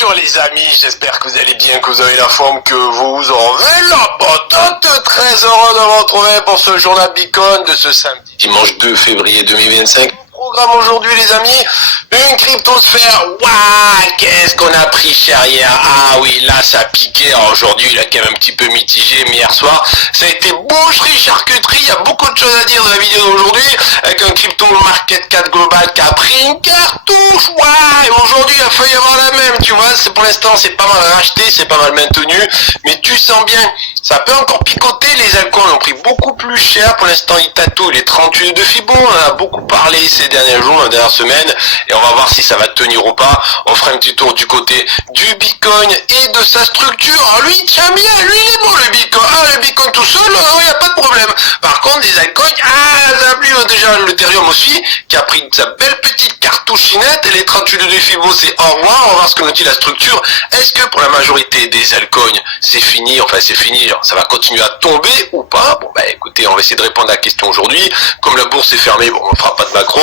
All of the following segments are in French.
Bonjour les amis, j'espère que vous allez bien, que vous avez la forme, que vous en avez la patate. Très heureux de vous retrouver pour ce journal Bitcoin de ce samedi, dimanche 2 février 2025. Programme aujourd'hui les amis, une cryptosphère. Waouh, qu'est-ce qu'on a pris cher hier. Ah oui, là ça a piqué. Alors aujourd'hui il a quand même un petit peu mitigé, mais hier soir ça a été boucherie, charcuterie. Il y a beaucoup de choses à dire dans la vidéo d'aujourd'hui, avec un crypto market cap global qui a pris une cartouche. Waouh, et aujourd'hui il a failli avoir la même, tu vois. C'est pour l'instant c'est pas mal racheté, c'est pas mal maintenu, mais tu sens bien ça peut encore picoter. Les alcools ont pris beaucoup plus cher. Pour l'instant il tatoue les 38 de Fibo, on en a beaucoup parlé ces derniers jours, la dernière semaine, et on va voir si ça va tenir ou pas. On fera un petit tour du côté du Bitcoin et de sa structure. Alors lui il tient bien, lui il est bon le Bitcoin. Ah, le Bitcoin tout seul, il n'y a pas de problème. Par contre les altcoins, ça a plu déjà l'Ethereum aussi, qui a pris sa belle petite cartouchinette, et les 38 de Fibo c'est au revoir. On va voir ce que nous dit la structure. Est-ce que pour la majorité des altcoins c'est fini, enfin c'est fini, ça va continuer à tomber ou pas? Bon bah écoutez, on va essayer de répondre à la question aujourd'hui. Comme la bourse est fermée, bon on ne fera pas de macro,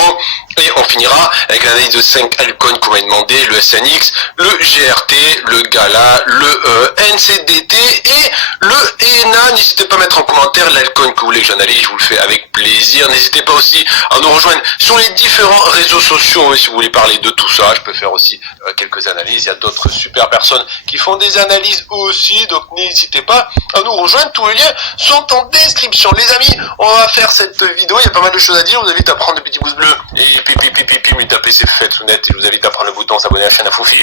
et on finira avec l'analyse de 5 altcoins qu'on m'a demandé, le SNX, le GRT, le Gala, le NCDT et le ENA. N'hésitez pas à mettre en commentaire l'altcoin que vous voulez que j'analyse, je vous le fais avec plaisir. N'hésitez pas aussi à nous rejoindre sur les différents réseaux sociaux, si vous voulez parler de tout ça. Je peux faire aussi quelques analyses, il y a d'autres super personnes qui font des analyses aussi, donc n'hésitez pas à nous rejoindre, tous les liens sont en description. Les amis, on va faire cette vidéo, il y a pas mal de choses à dire, je vous invite à prendre le petit pouce bleu et pipi, lui taper ses fêtes sous net, et je vous invite à prendre le bouton s'abonner à la chaîne à Foufi.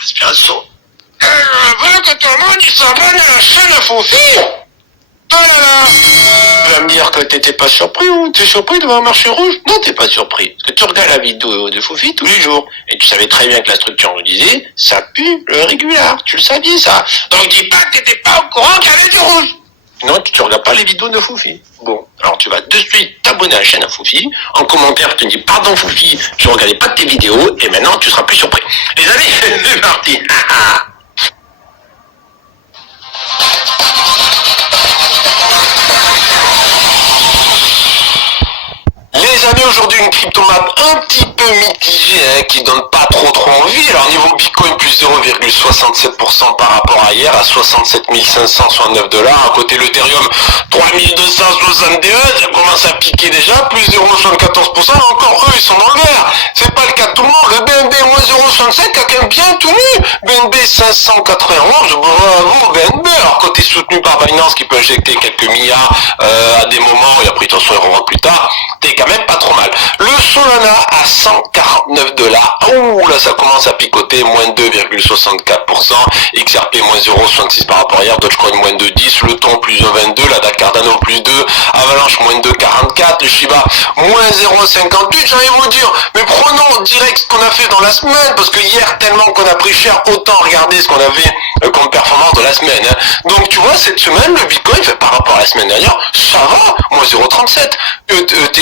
Respiration. Voilà que tout le monde il s'abonne à la chaîne à Foufi. Oh là là! Tu vas me dire que t'étais pas surpris, ou t'es surpris de voir un marché rouge? Non, t'es pas surpris. Parce que tu regardes la vidéo de Foufi tous les jours. Et tu savais très bien que la structure nous disait, ça pue le régular. Tu le savais, ça. Donc dis pas que t'étais pas au courant qu'il y avait du rouge. Non, tu regardes pas les vidéos de Foufi. Bon, alors tu vas de suite t'abonner à la chaîne à Foufi. En commentaire, tu me dis, pardon Foufi, je regardais pas tes vidéos, et maintenant tu seras plus surpris. Les amis, c'est parti. Les amis, aujourd'hui une cryptomap un petit peu mitigée, qui donne pas trop envie. Alors niveau Bitcoin plus 0,67% par rapport à hier à 67 569 $. À côté l'Ethereum 3271, ça commence à piquer déjà, plus 0,74%. Encore eux ils sont dans le vert. C'est pas le cas de tout le monde. Le BNB moins 0,65 a quand même bien tenu. BNB 591, bravo BNB. Alors côté soutenu par Binance qui peut injecter quelques milliards à des moments, et après attention il revoit plus tard, t'es quand même pas trop mal. Le Solana à 149 $. Ouh là ça commence à picoter, moins 2,64%. XRP moins 0,66 par rapport à hier. Dogecoin moins 2,10. Le Ton plus 1,22. La Cardano plus 2. Avalanche moins 2,44. Le Shiba moins 0,58. J'ai envie de vous dire, mais prenons direct ce qu'on a fait dans la semaine, parce que hier tellement qu'on a pris cher, autant regarder ce qu'on avait comme performance de la semaine. Donc tu vois, cette semaine le Bitcoin fait par rapport à la semaine dernière, ça va, moins 0,37. ETH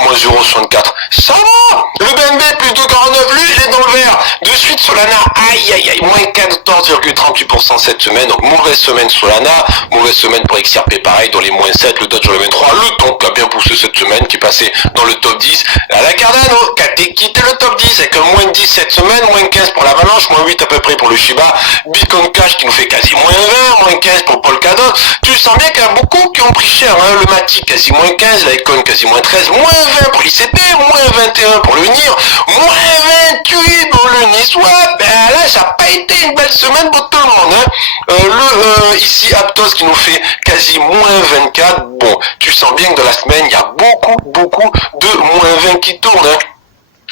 moins 0,64, ça va. Le BNB plus 2,49, lui il est dans le vert. De suite Solana, aïe, moins 14,38% cette semaine. Donc mauvaise semaine Solana, mauvaise semaine pour XRP pareil, dans les moins 7, le Dodge dans les moins 3, le Ton qui a bien poussé cette semaine, qui est passé dans le top 10. La Cardano qui a quitté le top 10 avec un moins 10 cette semaine, moins 15 pour l'Avalanche, moins 8 à peu près pour le Shiba, Bitcoin Cash qui nous fait quasi moins 20, moins 15 pour Polkadot. Tu sens bien qu'il y a beaucoup qui ont pris cher, le Matic quasi moins 15, l'Icon quasi moins 13, moins 20 pour l'ICP, moins 21 pour le NIR, moins 28 pour le NISWAP. Ben là, ça n'a pas été une belle semaine pour tout le monde. Ici, Aptos qui nous fait quasi moins 24. Bon, tu sens bien que dans la semaine, il y a beaucoup de moins 20 qui tournent.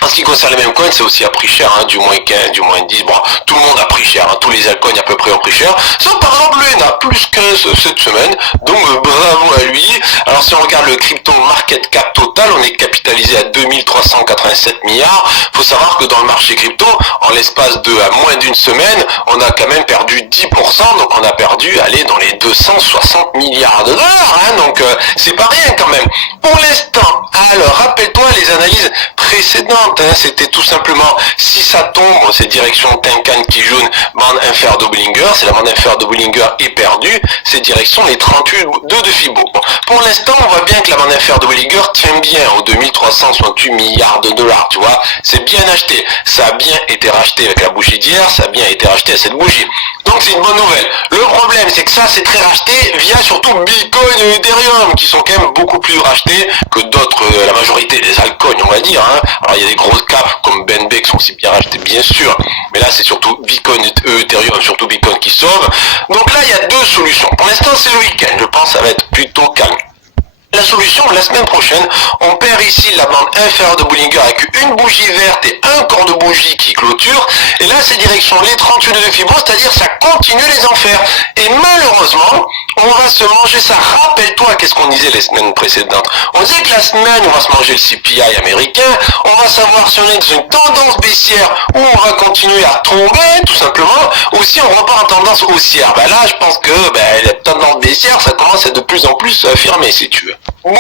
En ce qui concerne les mêmes coins, c'est aussi à prix cher, du moins 15, du moins 10, bon, tout le monde a pris cher, tous les altcoins à peu près ont pris cher, sauf par exemple le ENA, plus 15 cette semaine, donc bravo à lui. Alors si on regarde le crypto market cap total, on est capitalisé à 2387 milliards, faut savoir que dans le marché crypto, en l'espace de à moins d'une semaine, on a quand même perdu 10%, donc on a perdu, allez, dans les 260 milliards de dollars, donc c'est pas rien quand même. Pour l'instant, alors rappelle-toi les analyses précédentes, précédente, hein, c'était tout simplement, si ça tombe, c'est direction Tenkan Kijun, bande inférieure de Bollinger, c'est la bande inférieure de Bollinger est perdue, c'est direction les 38,2 de Fibo. Bon, pour l'instant, on voit bien que la bande inférieure de Bollinger tient bien aux 2368 milliards de dollars, tu vois, c'est bien acheté, ça a bien été racheté avec la bougie d'hier, ça a bien été racheté à cette bougie. Donc c'est une bonne nouvelle. Le problème, c'est que ça, c'est très racheté via surtout Bitcoin et Ethereum, qui sont quand même beaucoup plus rachetés que d'autres, la majorité des altcoins, on va dire. Hein. Alors il y a des grosses caps comme BNB qui sont aussi bien rachetés, bien sûr. Mais là, c'est surtout Bitcoin et Ethereum, surtout Bitcoin qui sauve. Donc là, il y a deux solutions. Pour l'instant, c'est le week-end. Je pense que ça va être plutôt calme. La solution, la semaine prochaine, on perd ici la bande inférieure de Bollinger avec une bougie verte et un corps de bougie qui clôture. Et là, c'est direction les 38 de Fibo, c'est-à-dire ça continue les enfers. Et malheureusement, on va se manger ça. Rappelle-toi, qu'est-ce qu'on disait les semaines précédentes? On disait que la semaine, on va se manger le CPI américain, on va savoir si on est dans une tendance baissière ou on va continuer à tomber, tout simplement, ou si on repart en tendance haussière. Ben là, je pense que la tendance baissière, ça commence à être de plus en plus affirmé, si tu veux. Bon,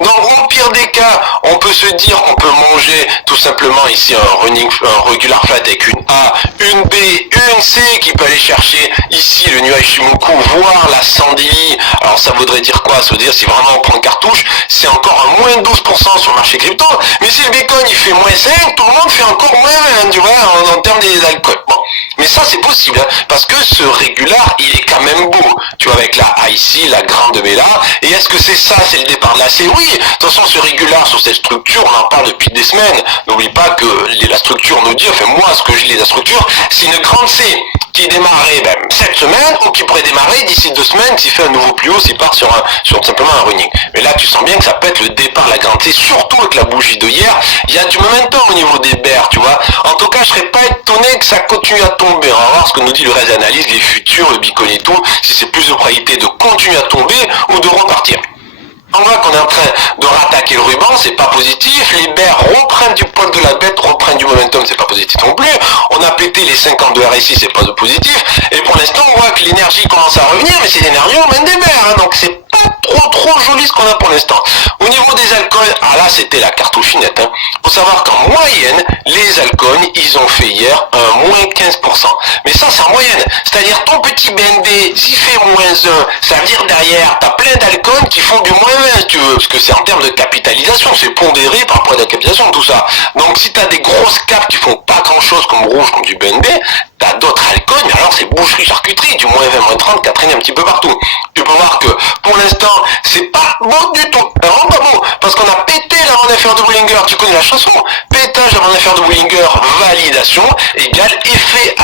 dans le pire des cas, on peut se dire qu'on peut manger tout simplement ici un regular flat avec une A, une B, une C qui peut aller chercher ici le nuage Shimoku, voire la Sandili. Alors ça voudrait dire quoi? Ça veut dire si vraiment on prend cartouche, c'est encore un moins 12% sur le marché crypto. Mais si le Bitcoin il fait moins 5, tout le monde fait encore moins 20, tu vois, en termes des altcoins. Bon, mais ça c'est possible, hein, parce que ce regular, il est quand même beau. Tu vois, avec la A ici, la grande B là. Et est-ce que c'est ça, c'est le départ de la C? Oui, de toute façon, ce regular sur cette structure, on en parle depuis des semaines. N'oublie pas que la structure nous dit, enfin moi, ce que je lis de la structure, c'est une grande C qui démarrait cette semaine ou qui pourrait démarrer d'ici 2 semaines s'il fait un nouveau plus haut, s'il part sur simplement un running. Mais là, tu sens bien que ça peut être le départ de la grande C, surtout avec la bougie de hier. Il y a du momentum au niveau des bears, tu vois. En tout cas, je serais pas étonné que ça continue à tomber. On va voir ce que nous dit le reste d'analyse, les futurs, le Bitcoin et tout, si c'est plus de probabilité de continuer à tomber ou de repartir. On voit qu'on est en train de rattaquer le ruban, c'est pas positif. Les bears reprennent du poil de la bête, reprennent du momentum, c'est pas positif non plus. On a pété les 50 de RSI, c'est pas de positif. Et pour l'instant, on voit que l'énergie commence à revenir, mais c'est l'énergie au même des bears, hein, donc c'est pas trop joli ce qu'on a pour l'instant. Au niveau des altcoins, là c'était la cartouchinette. Hein. Faut savoir qu'en moyenne, les altcoins, ils ont fait hier un moins 15%. Mais ça, c'est en moyenne. C'est-à-dire ton petit BNB, s'il fait moins 1, ça veut dire derrière, t'as plein d'alcoins qui font du moins 20, si tu veux, parce que c'est en termes de capitalisation, c'est pondéré par rapport à la capitalisation, tout ça. Donc si t'as des grosses caps qui font pas grand-chose comme rouge, comme du BNB, t'as d'autres altcoins, mais alors c'est boucherie, charcuterie, du moins 20, moins 30, qui traîné un petit peu partout. Tu peux voir que, pour l'instant, c'est pas beau du tout. Vraiment pas beau, parce qu'on a pété la bande inférieure de Bollinger, tu connais la chanson, pétage de la bande inférieure de Bollinger, validation, égale effet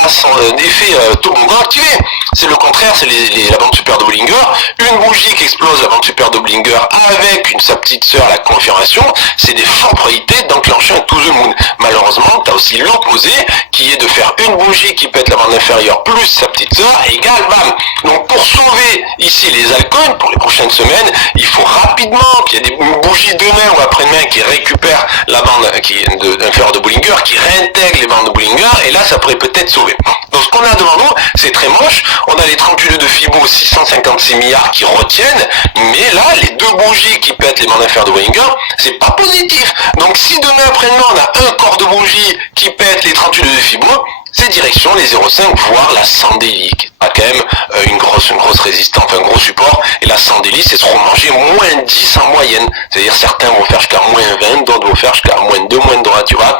toboggan activé. C'est le contraire, c'est la bande supérieure de Bollinger, une bougie qui explose la bande supérieure de Bollinger avec sa petite sœur, la confirmation, c'est des fortes probabilités d'enclencher un to the moon. Malheureusement, tu as aussi l'opposé, qui est de faire une bougie qui pète la bande inférieure plus sa petite sœur, égale bam. Donc pour sauver ici les altcoins, pour les prochaines semaines, il faut rapidement qu'il y ait une bougie demain ou après-demain qui récupère la bande inférieure de Bollinger, qui réintègre les bandes de Bollinger, et là ça pourrait peut-être sauver. Donc ce qu'on a devant nous, c'est très moche. On a les 38 de Fibo, 656 milliards qui retiennent, mais là, les deux bougies qui pètent les bandes inférieures de Bollinger, c'est pas positif. Donc si demain après-demain, on a un corps de bougie qui pète les 38 de Fibo, c'est direction les 0,5, voire la Sandeli, qui a quand même une grosse résistance, un gros support, et la Sandeli, c'est se remanger moins 10 en moyenne. C'est-à-dire certains vont faire jusqu'à moins 20, d'autres vont faire jusqu'à moins 2, moins 3, tu vois.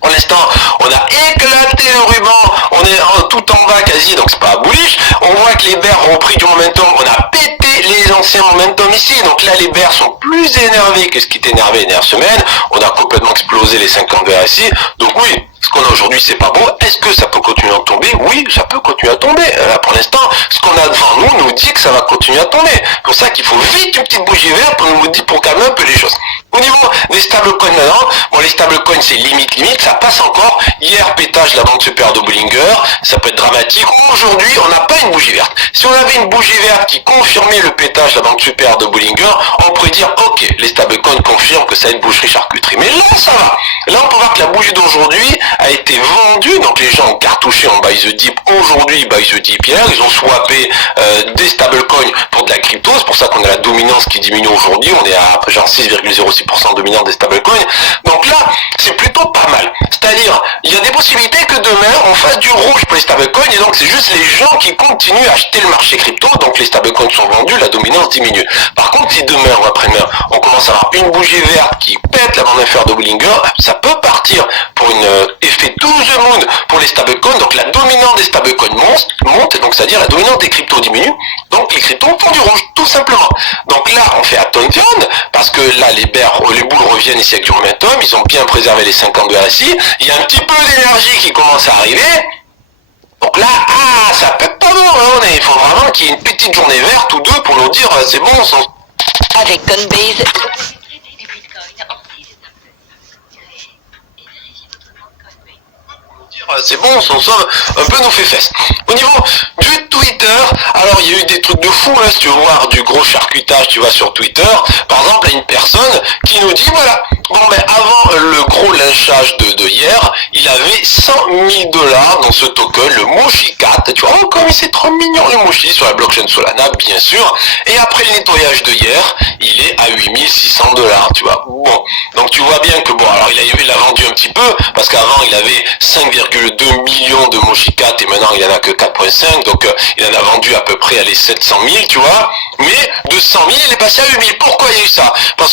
Pour l'instant, on a éclaté le ruban, on est tout en bas quasi, donc c'est pas bullish. On voit que les bears ont pris du momentum, on a pété les anciens momentum ici, donc là les bears sont plus énervés que ce qui était énervé les dernières semaines. On a complètement explosé les 50 bears ici, donc oui, ce qu'on a aujourd'hui c'est pas bon. Est-ce que ça peut continuer à tomber? Oui, ça peut continuer à tomber. Là, pour l'instant, ce qu'on a devant nous dit que ça va continuer à tomber. C'est pour ça qu'il faut vite une petite bougie verte pour calmer un peu les choses. Au niveau des stablecoins maintenant, bon les stablecoins c'est limite, ça passe encore. Hier pétage la bande supérieure de Bollinger, ça peut être dramatique. Aujourd'hui on n'a pas une bougie verte. Si on avait une bougie verte qui confirmait le pétage de la bande supérieure de Bollinger, on pourrait dire ok, les stablecoins confirment que ça a une boucherie charcuterie. Mais là ça va. Là on peut voir que la bougie d'aujourd'hui a été vendue, donc les gens ont cartouché en buy the dip aujourd'hui, buy the dip hier, ils ont swappé des stablecoins pour de la crypto, c'est pour ça qu'on a la dominance qui diminue aujourd'hui, on est à genre 6,06% dominant des stablecoins. Donc là, c'est plutôt pas possibilité que demain on fasse du rouge pour les stablecoins et donc c'est juste les gens qui continuent à acheter le marché crypto, donc les stablecoins sont vendus, la dominance diminue. Par contre, si demain ou après-demain on commence à avoir une bougie verte qui pète la bande inférieure de Bollinger, ça peut partir pour une effet to the moon pour les stablecoins, donc la dominance des stablecoins monte, donc c'est-à-dire la dominance des cryptos diminue, donc les cryptos font du rouge, tout simplement. Donc là, on fait attention, parce que là, les boules reviennent ici avec du momentum, ils ont bien préservé les 50 de RSI, il y a un petit peu d'énergie qui commence à arriver, donc là, ça pète pas bon, hein, il faut vraiment qu'il y ait une petite journée verte ou deux pour nous dire, c'est bon, avec Coinbase, c'est bon, on s'en sauve un peu nous fait fesses. Au niveau du Twitter, alors il y a eu des trucs de fou, hein, si tu veux voir du gros charcutage, tu vois, sur Twitter. Par exemple, il y a une personne qui nous dit, voilà, bon ben avant le gros lynchage de hier, il avait 100 000 $ dans ce token, le Moshi Cat, tu vois, oh comme c'est trop mignon le Moshi sur la blockchain Solana, bien sûr. Et après le nettoyage de hier, il est à 8 600 $, tu vois. Bon, donc tu vois bien que bon, alors il a vendu un petit peu, parce qu'avant il avait 5,2 millions de Moshi Cat et maintenant il en a que 4,5, donc il en a vendu à peu près à les 700 000, tu vois. Mais de 100 000, il est passé à 8 000. Pourquoi il y a eu ça?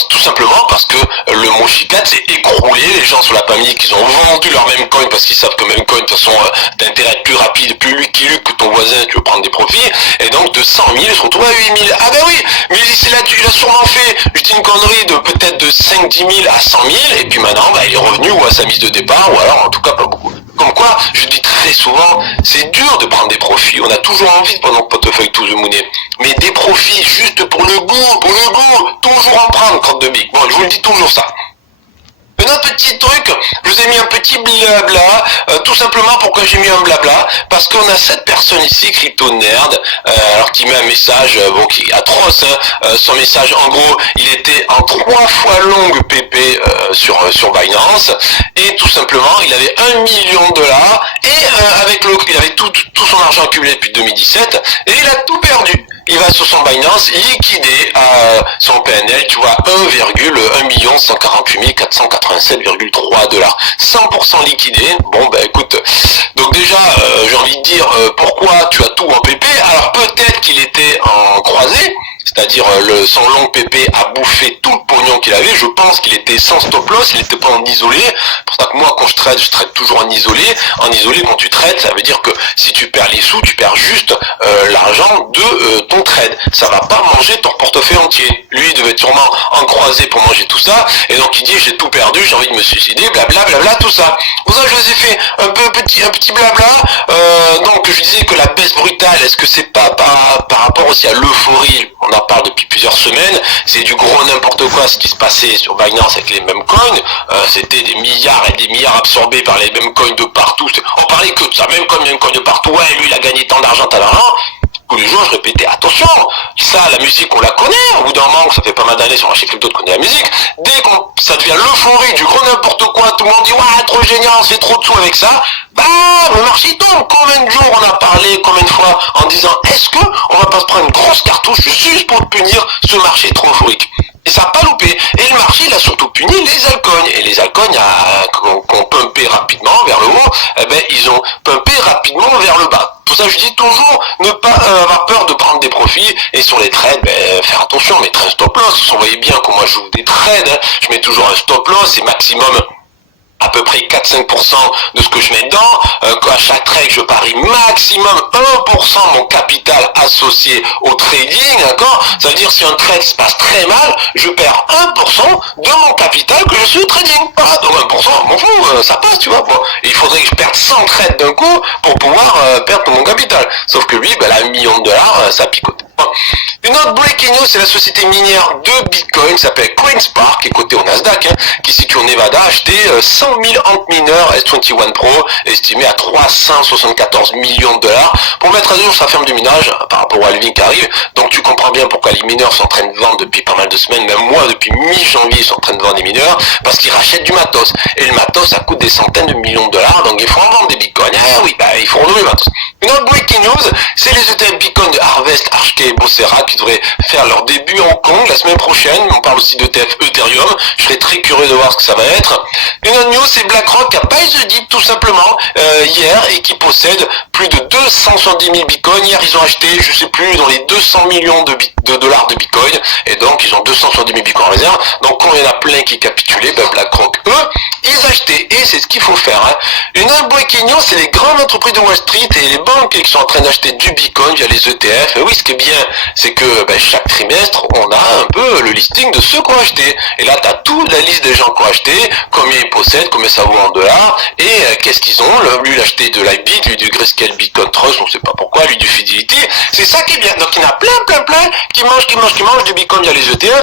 Tout simplement parce que le Moshi Cat s'est écroulé, les gens sur la famille qu'ils ont vendu leur même coin parce qu'ils savent que même coin de toute façon t'as intérêt à être plus rapide, plus liquide que ton voisin, tu veux prendre des profits, et donc de 100 000 ils se retrouvent à 8 000. Ah ben oui, mais il a sûrement fait, je dis une connerie, de peut-être de 5-10 000 à 100 000, et puis maintenant il est revenu ou à sa mise de départ, ou alors en tout cas pas beaucoup. Comme quoi, je dis très souvent, c'est dur de prendre des profits, on a toujours envie de prendre notre portefeuille tout the money, mais des profits juste pour le goût, toujours en prendre, crotte de bique. Bon, je vous le dis toujours ça. Un autre petit truc, je vous ai mis un petit blabla, tout simplement pourquoi j'ai mis un blabla, parce qu'on a cette personne ici, Crypto Nerd, alors qui met un message, bon qui est atroce, son message en gros, il était en 3 fois longue PP sur Binance, et tout simplement, il avait 1 million $, et il avait tout son argent accumulé depuis 2017, et il a tout perdu. Il va sur son Binance liquider son PNL, tu vois, 1 148 487,3 $. 100% liquidé. Bon, ben écoute, donc déjà, j'ai envie de dire, pourquoi tu as tout en PP? Alors peut-être qu'il était en croisé, c'est-à-dire son long PP a bouffé tout le pognon qu'il avait. Je pense qu'il était sans stop loss, il n'était pas en isolé. C'est pour ça que moi, quand je trade toujours en isolé. En isolé, quand tu trades, ça veut dire que si tu perds les sous, tu perds juste l'argent de ton trade. Ça va pas manger ton portefeuille entier. Lui, il devait être sûrement en croisé pour manger tout ça. Et donc, il dit, j'ai tout perdu, j'ai envie de me suicider, blablabla, tout ça. Pour ça, je vous ai fait un petit blabla. Donc, je disais que la baisse brutale, est-ce que c'est pas par rapport aussi à l'euphorie? On en parle depuis plusieurs semaines, c'est du gros n'importe quoi ce qui se passait sur Binance avec les mêmes coins, c'était des milliards et des milliards absorbés par les mêmes coins de partout, on parlait que de ça, même coin de partout, ouais lui il a gagné tant d'argent, tous les jours je répétais, attention, ça la musique on la connaît, au bout d'un moment, ça fait pas mal d'années sur le marché crypto de connaître la musique, dès que ça devient l'euphorie du gros n'importe quoi, tout le monde dit ouais trop génial, on fait trop de sous avec ça, bah le marché tombe. Combien de jours on a parlé, combien de fois en disant est-ce que on va pas se prendre une grosse cartouche juste pour punir ce marché trop euphorique? Et ça n'a pas loupé. Et le marché, il a surtout puni les altcoins. Et les altcoins qu'on pumpé rapidement vers le haut, eh ben, ils ont pumpé rapidement vers le bas. Pour ça, je dis toujours ne pas avoir peur de prendre des profits. Et sur les trades, ben, faire attention, mettre un stop loss. Vous voyez bien que moi, je joue des trades. Hein. Je mets toujours un stop loss et maximum à peu près 4-5% de ce que je mets dedans, à chaque trade je parie maximum 1% de mon capital associé au trading, d'accord? Ça veut dire si un trade se passe très mal, je perds 1% de mon capital que je suis au trading. Voilà, donc 1%, m'en fous, ça passe, tu vois. Bon, il faudrait que je perde 100 trades d'un coup pour pouvoir perdre mon capital. Sauf que lui, ben, là, $1 million, ça picote. Bon. Une autre breaking news, c'est la société minière de Bitcoin, qui s'appelle CoinSpark, qui est cotée au Nasdaq, hein, qui est située au Nevada, a acheté 100 000 Antminer S21 Pro, estimé à 374 millions de $, pour mettre à jour sa ferme de minage par rapport au halving qui arrive. Donc tu comprends bien pourquoi les mineurs sont en train de vendre depuis pas mal de semaines, même moi depuis mi-janvier ils sont en train de vendre des mineurs, parce qu'ils rachètent du matos. Et le matos ça coûte des centaines de millions de $, donc il faut en vendre des bitcoins. oui, ils font renommer maintenant. Une autre breaking news, c'est les ETF Bitcoin de Harvest, HK et Bocera qui devraient faire leur début à Hong Kong la semaine prochaine. On parle aussi d'ETF Ethereum. Je serais très curieux de voir ce que ça va être. Une autre news, c'est BlackRock qui a buy the dip tout simplement hier et qui possède plus de 270 000 bitcoins. Hier, ils ont acheté, je sais plus, dans les 200 millions de dollars de bitcoin. Et donc, ils ont 270 000 bitcoins en réserve. Donc, quand il y en a plein qui capitulaient, BlackRock, eux, ils achetaient. Et c'est ce qu'il faut faire. Une autre breaking news, c'est les grandes entreprises de Wall Street et les banques qui sont en train d'acheter du bitcoin via les ETF. Et oui, ce qui est bien, c'est que chaque trimestre, on a un peu le listing de ceux qui ont acheté. Et là, tu as toute la liste des gens qui ont acheté, combien ils possèdent, combien ça vaut en dollars, et qu'est-ce qu'ils ont. Lui, il a acheté de l'IBIT, lui du Grayscale Bitcoin Trust, on sait pas pourquoi, lui du Fidelity. C'est ça qui est bien. Donc, il y en a plein qui mangent du bitcoin via les ETF.